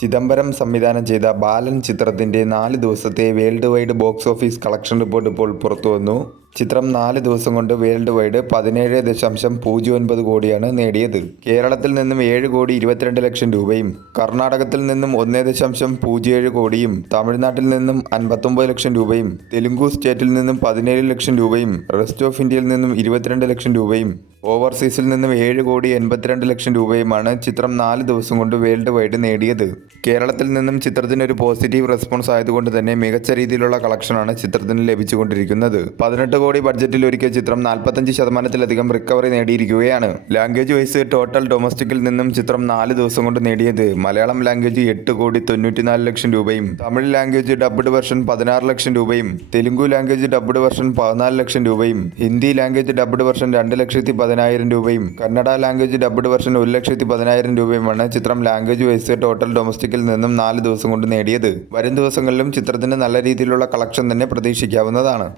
ചിദംബരം സംവിധാനം ചെയ്ത ബാലൻ ചിത്രത്തിൻ്റെ 4 ദിവസത്തെ world wide box office collection report ഇപ്പോൾ പുറത്തുവന്നു. ചിത്രം 4 ദിവസം കൊണ്ട് വേൾഡ് വൈഡ് 17.09 കോടിയാണ് നേടിയത്. കേരളത്തിൽ നിന്നും 7,22,00,000 രൂപയും കർണാടകത്തിൽ നിന്നും 1.07 കോടിയും തമിഴ്നാട്ടിൽ നിന്നും 59 ലക്ഷം രൂപയും തെലുങ്കു സ്റ്റേറ്റിൽ നിന്നും 17 ലക്ഷം രൂപയും റെസ്റ്റ് ഓഫ് ഇന്ത്യയിൽ നിന്നും 22 ലക്ഷം രൂപയും ഓവർസീസിൽ നിന്നും 7,82,00,000 രൂപയുമാണ് ചിത്രം 4 ദിവസം കൊണ്ട് വേൾഡ് വൈഡ് നേടിയത്. കേരളത്തിൽ നിന്നും ചിത്രത്തിന് ഒരു പോസിറ്റീവ് റെസ്പോൺസ് ആയതുകൊണ്ട് തന്നെ മികച്ച രീതിയിലുള്ള കളക്ഷനാണ് ചിത്രത്തിന് ലഭിച്ചുകൊണ്ടിരിക്കുന്നത്. 18 കോടി ബഡ്ജറ്റിൽ ഒരുക്കിയ ചിത്രം 45%-ലധികം റിക്കവറി നേടിയിരിക്കുകയാണ്. ലാംഗ്വേജ് വൈസ് ടോട്ടൽ ഡൊമസ്റ്റിക്കിൽ നിന്നും ചിത്രം 4 ദിവസം കൊണ്ട് നേടിയത് മലയാളം ലാംഗ്വേജ് 8,94,00,000 രൂപയും തമിഴ് ലാംഗ്വേജ് ഡബ്ഡ് വെർഷൻ 16 ലക്ഷം രൂപയും തെലുങ്കു ലാംഗ്വേജ് ഡബ്ഡ് വെർഷൻ 14 ലക്ഷം രൂപയും ഹിന്ദി ലാംഗ്വേജ് ഡബ്ഡ് വെർഷൻ 2,10,000 രൂപയും കന്നഡ ലാംഗ്വേജ് ഡബ്ഡ് വെർഷൻ 1,10,000 രൂപയുമാണ് ചിത്രം ലാംഗ്വേജ് വൈസ് ടോട്ടൽ ഡൊമസ്റ്റിക്കിൽ നിന്നും 4 ദിവസം കൊണ്ട് നേടിയത്. വരും ദിവസങ്ങളിലും ചിത്രത്തിന് നല്ല രീതിയിലുള്ള കളക്ഷൻ തന്നെ പ്രതീക്ഷിക്കാവുന്നതാണ്.